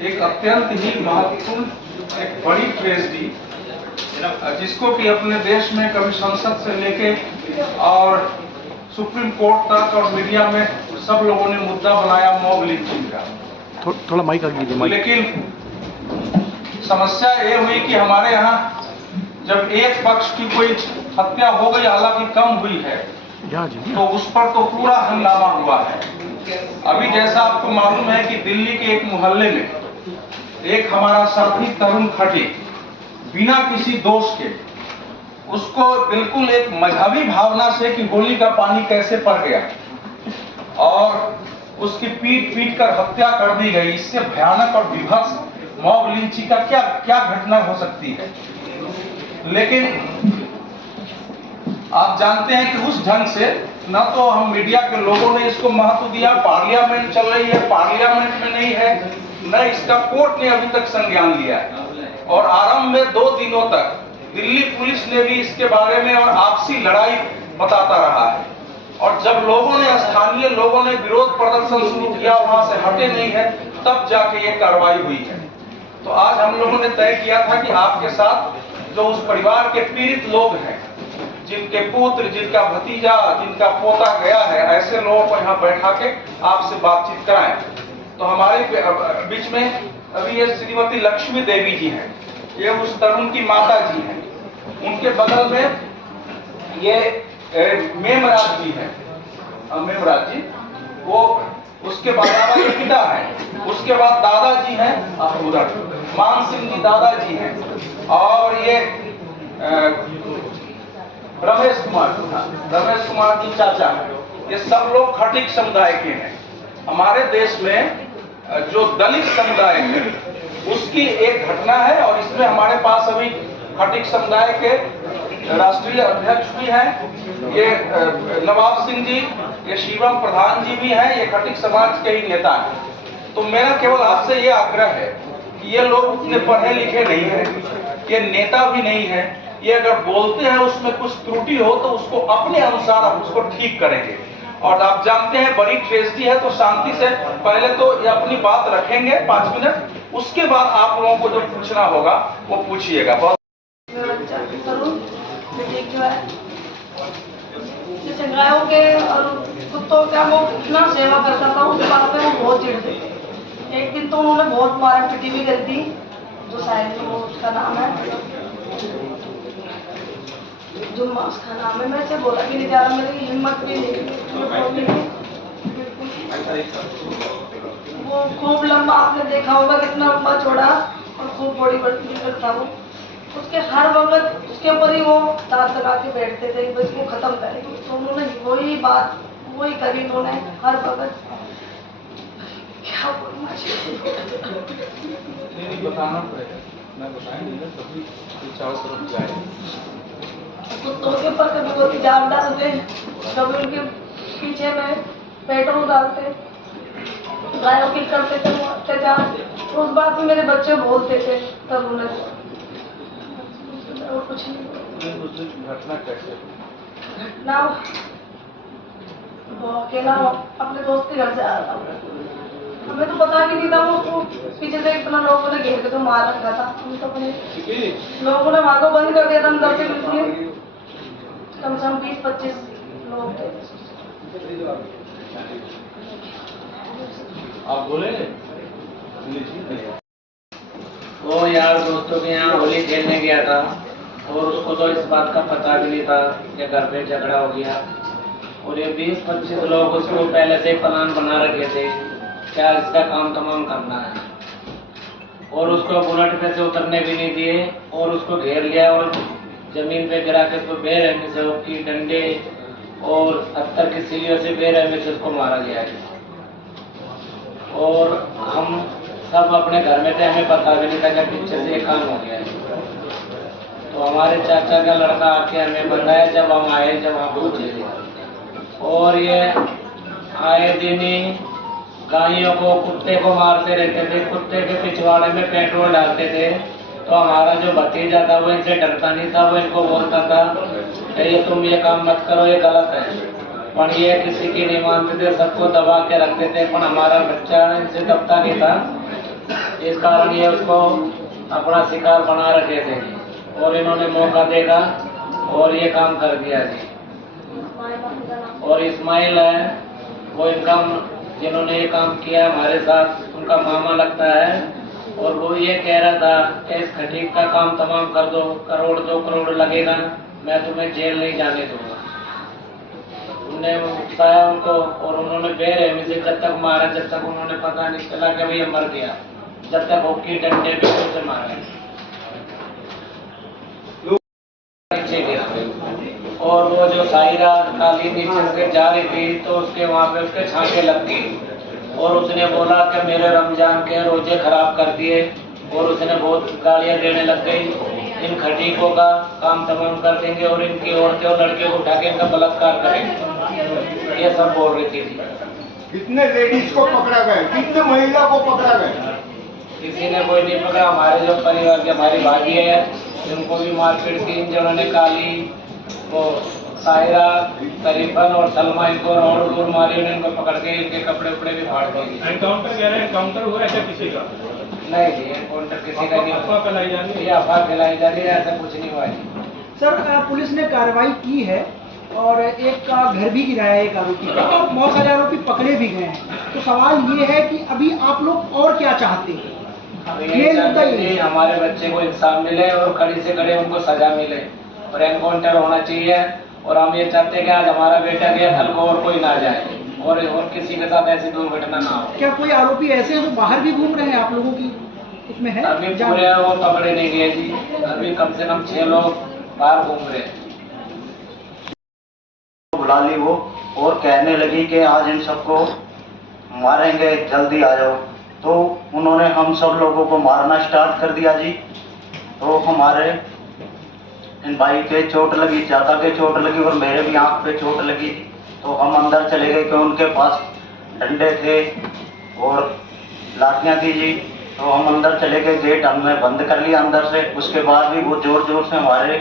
एक अत्यंत ही महत्वपूर्ण, एक बड़ी ट्रेजेडी, जिसको कि अपने देश में कभी संसद से लेके और सुप्रीम कोर्ट तक और मीडिया में सब लोगों ने मुद्दा बनाया मॉब लिंचिंग का। थोड़ा माइक आगे दीजिए। लेकिन समस्या ये हुई कि हमारे यहाँ जब एक पक्ष की कोई हत्या हो गई, हालांकि कम हुई है, तो उस पर तो पूरा हंगामा हुआ है। अभी जैसा आपको मालूम है कि दिल्ली के एक मोहल्ले में एक हमारा साथी तरुण खटीक बिना किसी दोष के, उसको बिल्कुल एक मजहबी भावना से कि होली का पानी कैसे पड़ गया और उसकी पीट कर हत्या कर दी गई। इससे भयानक और विभत्स मॉब लिंचिंग का क्या क्या घटना हो सकती है। लेकिन आप जानते हैं कि उस ढंग से न तो हम मीडिया के लोगों ने इसको महत्व दिया, पार्लियामेंट चल रही है, पार्लियामेंट में नहीं है, न इसका कोर्ट ने अभी तक संज्ञान लिया है। और आरंभ में 2 दिनों तक दिल्ली पुलिस ने भी इसके बारे में और आपसी लड़ाई बताता रहा है। और जब लोगों ने, स्थानीय लोगों ने विरोध प्रदर्शन शुरू किया, वहां से हटे नहीं है, तब जाके ये कार्रवाई हुई है। तो आज हम लोगों ने तय किया था कि आपके साथ जो उस परिवार के पीड़ित लोग हैं, जिनके पुत्र, जिनका भतीजा, जिनका पोता गया है, ऐसे लोगों को यहाँ बैठा के आपसे बातचीत कराएं। तो हमारे बीच में अभी ये श्रीमती लक्ष्मी देवी जी हैं, ये उस तरुण की माता जी हैं। उनके बगल में ये मेमराज जी हैं, मेमराज जी, वो उसके बाद ये पिता है, उसके बाद दादाजी हैं, उधर मान सिंह जी दादाजी हैं, और ये रमेश कुमार जी चाचा है। ये सब लोग खटीक समुदाय के हैं। हमारे देश में जो दलित समुदाय है उसकी एक घटना है, और इसमें हमारे पास अभी खटीक समुदाय के राष्ट्रीय अध्यक्ष भी हैं, ये नवाब सिंह जी, ये शिवम प्रधान जी भी हैं, ये खटीक समाज के ही नेता हैं। तो मेरा केवल आपसे ये आग्रह है कि ये लोग उतने पढ़े लिखे नहीं हैं, ये नेता भी नहीं है, ये अगर बोलते हैं उसमें कुछ त्रुटि हो तो उसको अपने अनुसार आप उसको ठीक करेंगे। और आप जानते हैं बड़ी ट्रेजेडी है, तो शांति से पहले तो ये अपनी बात रखेंगे 5 मिनट, उसके बाद आप लोगों को जो पूछना होगा वो पूछिएगा। बहुत जैसे गायों के और कुत्तों का वो इतना सेवा करता था, उस बात पे वो बहुत चिढ़ते। एक दिन तो उन्होंने बहुत मारा पीटी भी करी थी, जो शायद वो उसका नाम है जुम्मा, उसका नाम है। मैं से बोला भी नहीं जा रहा, मेरी हिम्मत भी नहीं। वो खूब लंबा, आपने देखा होगा कितना लंबा चौड़ा और खूब बड़ी बड़ी था वो। उसके हर वक्त उसके ऊपर ही वो दांत लगा के बैठते थे, बस वो खत्म करे। तो उन्होंने वही बात वही करी उन्होंने हर वक्त। क्या बताना पड़ेगा, मैं बताएंगे सभी चारों तरफ जाए। कुत्तों के ऊपर कभी कोई जाम डालते, कभी उनके पीछे में पेट्रोल डालते, गायों की करते थे वो अत्याचार। उस बात में मेरे बच्चे बोलते थे, तब उन्हें और कुछ नहीं। घटना कैसे घटना वो अकेला अपने दोस्त के घर से आ रहा था, हमें तो पता भी नहीं था। वो पीछे से इतना लोगों ने घेर के तो मार रखा था। हम तो अपने लोगों ने वहां को बंद कर दिया था अंदर से, बिल्कुल कम से कम 20-25 लोग थे। आप बोले वो यार दोस्तों के यहाँ होली खेलने गया था, और उसको तो इस बात का पता भी नहीं था कि घर पे झगड़ा हो गया। और ये 20-25 लोग उसको पहले से प्लान बना रखे थे, क्या इसका काम तमाम करना है, और उसको बुलेट पे से उतरने भी नहीं दिए, और उसको घेर लिया और जमीन पे गिरा के उसको बेरहमी से उसकी डंडे और 70 की सीलियों से बेरहमी से उसको मारा गया है। और हम सब अपने घर में थे, हमें पता भी नहीं था कि पीछे से ये काम हो गया है। तो हमारे चाचा का लड़का आके हमें बताया, जब हम आए, जब हम पूछे, और ये आए दिन ही गायों को, कुत्ते को मारते रहते थे, कुत्ते के पिछवाड़े में पेट्रोल डालते थे। तो हमारा जो भतीजा था वो इनसे डरता नहीं था, वो इनको बोलता था कि ये तुम ये काम मत करो, ये गलत है। पर ये किसी की नहीं मानते थे, सबको दबा के रखते थे, पर हमारा बच्चा इनसे दबता नहीं था। इस कारण ये उसको अपना शिकार बना रखे थे और इन्होंने मौका देखा और ये काम कर दिया जी। और इस्माइल है वो इनका, जिन्होंने ये काम किया हमारे साथ, उनका मामा लगता है। और वो ये कह रहा था कि इस खटीक का काम तमाम कर दो, 1-2 करोड़ लगेगा, मैं तुम्हें जेल नहीं जाने दूंगा। उन्होंने उकसाया उनको और उन्होंने बेरहमी से जब तक मारा जब तक उन्होंने पता नहीं चला कि भैया मर गया, जब तक होकी डंडे पे से मारा नीचे गिरा। और वो जो साहिरा काली नीचे से जा रही थी तो उसके वहाँ पे उसके छांके लग गई और उसने बोला कि मेरे रमजान के रोजे खराब कर दिए और उसने बहुत गालियाँ देने लग गई। इन खटीकों का काम तमाम कर देंगे और इनकी औरतें और लड़कियों को उठा के इनका बलात्कार करेंगे, ये सब बोल रही थी। कितने लेडीज को पकड़ा गया, कितने महिला को पकड़ा गया? किसी ने कोई नहीं पकड़ा। हमारे जो परिवार के हमारी भागी है उनको भी मारपीट की, जिन्होंने काली वो साहिरा तरीफन और सलमा इनको रोड मारी, इनको पकड़ के इनके कपड़े उपड़े भी फाड़ दिए। एनकाउंटर हुआ ऐसा किसी का नहीं जी, एनकाउंटर किसी का नहीं। अफवाह फैलाई जा रही है, ये अफवाह फैलाई जा रही है, ऐसा कुछ नहीं हुआ जी। सर पुलिस ने कार्रवाई की है और एक का घर भी गिराया है, एक आरोपी का, और बहुत सारे आरोपी पकड़े भी गए हैं। तो सवाल ये है कि अभी आप लोग और क्या चाहते हैं? ये चाहते हैं कि हमारे बच्चे को इंसाफ मिले और कड़ी से कड़ी उनको सजा मिले और एनकाउंटर होना चाहिए। और हम ये चाहते हैं कि आज हमारा बेटा गया, कल को और कोई ना जाए और किसी के साथ ऐसी दुर्घटना ना हो। क्या कोई आरोपी ऐसे हैं जो बाहर भी घूम रहे हैं आप लोगों की उसमें है? अभी पूरे वो पकड़े नहीं गए जी, अभी कम से कम 6 लोग बाहर घूम रहे हैं। बुला ली वो और कहने लगी कि आज इन सबको मारेंगे, जल्दी आ जाओ। तो उन्होंने हम सब लोगों को मारना स्टार्ट कर दिया जी। तो हमारे इन भाई के चोट लगी, चाचा के चोट लगी और मेरे भी आंख पे चोट लगी। तो हम अंदर चले गए कि उनके पास डंडे थे और लाठियाँ थी जी। तो हम अंदर चले गए, गेट हमने बंद कर लिया अंदर से। उसके बाद भी वो जोर जोर से हमारे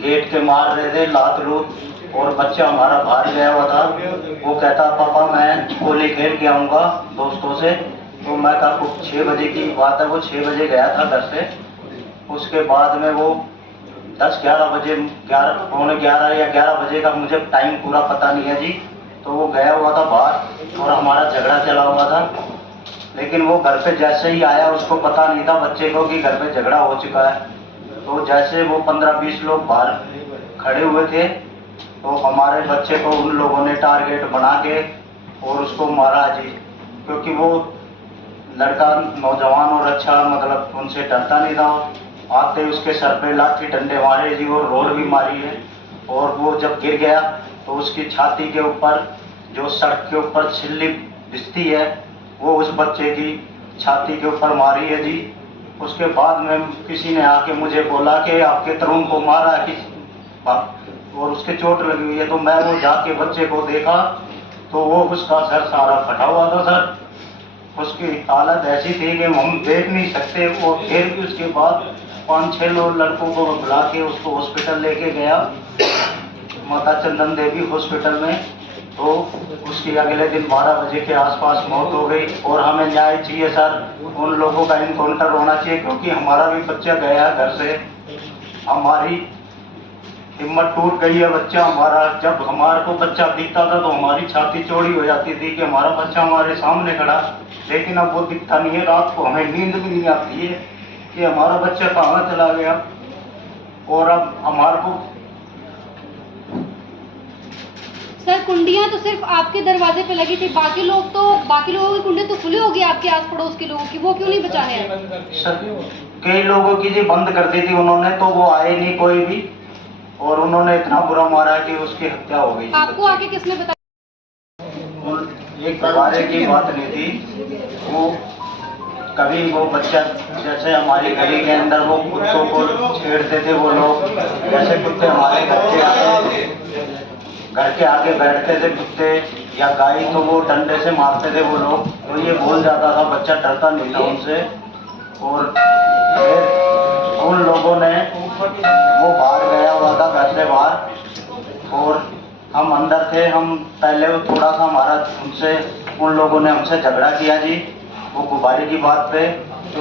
गेट के मार रहे थे, लात लूट। और बच्चा हमारा बाहर गया हुआ था, वो कहता पापा मैं होली खेल के आऊँगा दोस्तों से। तो मैं कहा 6 बजे की बात है, वो 6 बजे गया था घर से। उसके बाद में वो 10-11 बजे, 11:45 या 11 बजे का मुझे टाइम पूरा पता नहीं है जी। तो वो गया हुआ था बाहर और हमारा झगड़ा चला हुआ था। लेकिन वो घर पे जैसे ही आया, उसको पता नहीं था बच्चे को कि घर पे झगड़ा हो चुका है। तो जैसे वो 15-20 लोग बाहर खड़े हुए थे तो हमारे बच्चे को उन लोगों ने टारगेट बना के और उसको मारा जी। क्योंकि वो लड़का नौजवान और अच्छा, मतलब उनसे डरता नहीं था। आते उसके सर पे लाठी डंडे मारे जी और रोड भी मारी है। और वो जब गिर गया तो उसकी छाती के ऊपर जो सड़क के ऊपर छिल्ली बिछती है वो उस बच्चे की छाती के ऊपर मारी है जी। उसके बाद में किसी ने आके मुझे बोला कि आपके तरुण को मारा है और उसके चोट लगी हुई है। तो मैं वो जाके बच्चे को देखा तो वो उसका सर सारा फटा हुआ था सर। उसकी हालत ऐसी थी कि हम देख नहीं सकते। और फिर भी उसके बाद 5-6 लोग लड़कों को बुला के उसको हॉस्पिटल लेके गया, माता चंदन देवी हॉस्पिटल में। तो उसकी अगले दिन 12 बजे के आसपास मौत हो गई। और हमें न्याय चाहिए सर, उन लोगों का इनकाउंटर होना चाहिए क्योंकि हमारा भी बच्चा गया घर से। हमारी हिम्मत टूट गई है। बच्चा हमारा, जब हमारे को बच्चा दिखता था तो हमारी छाती चौड़ी हो जाती थी कि हमारा बच्चा हमारे सामने खड़ा। लेकिन अब वो दिखता नहीं है। रात को हमें नींद भी नहीं आती है कि हमारा बच्चा कहाँ चला गया। और अब हमारे को सर कुंडियां तो सिर्फ आपके दरवाजे पे लगी थी, बाकी लोगों की कुंडियां तो खुली होगी आपके आस पड़ोस के लोगों की, वो क्यों नहीं बचाने आए? सर कई लोगों की जी बंद कर दी थी उन्होंने, तो वो आए नहीं कोई भी। और उन्होंने इतना बुरा मारा कि उसकी हत्या हो गई। आपको आके किसने बताया? एक बारे की बात नहीं थी। वो कभी वो बच्चा जैसे हमारी गली के अंदर वो कुत्तों को छेड़ते थे वो लोग, जैसे कुत्ते हमारे घर के आगे बैठते थे कुत्ते या गाय, तो वो डंडे से मारते थे वो लोग। तो ये बोल जाता था, बच्चा डरता नहीं था उनसे। और फिर उन लोगों ने वो बाहर गया हुआ था घर से बाहर और हम अंदर थे। हम पहले थोड़ा सा हमारा उनसे, उन लोगों ने हमसे झगड़ा किया जी वो गुब्बारे की बात पे।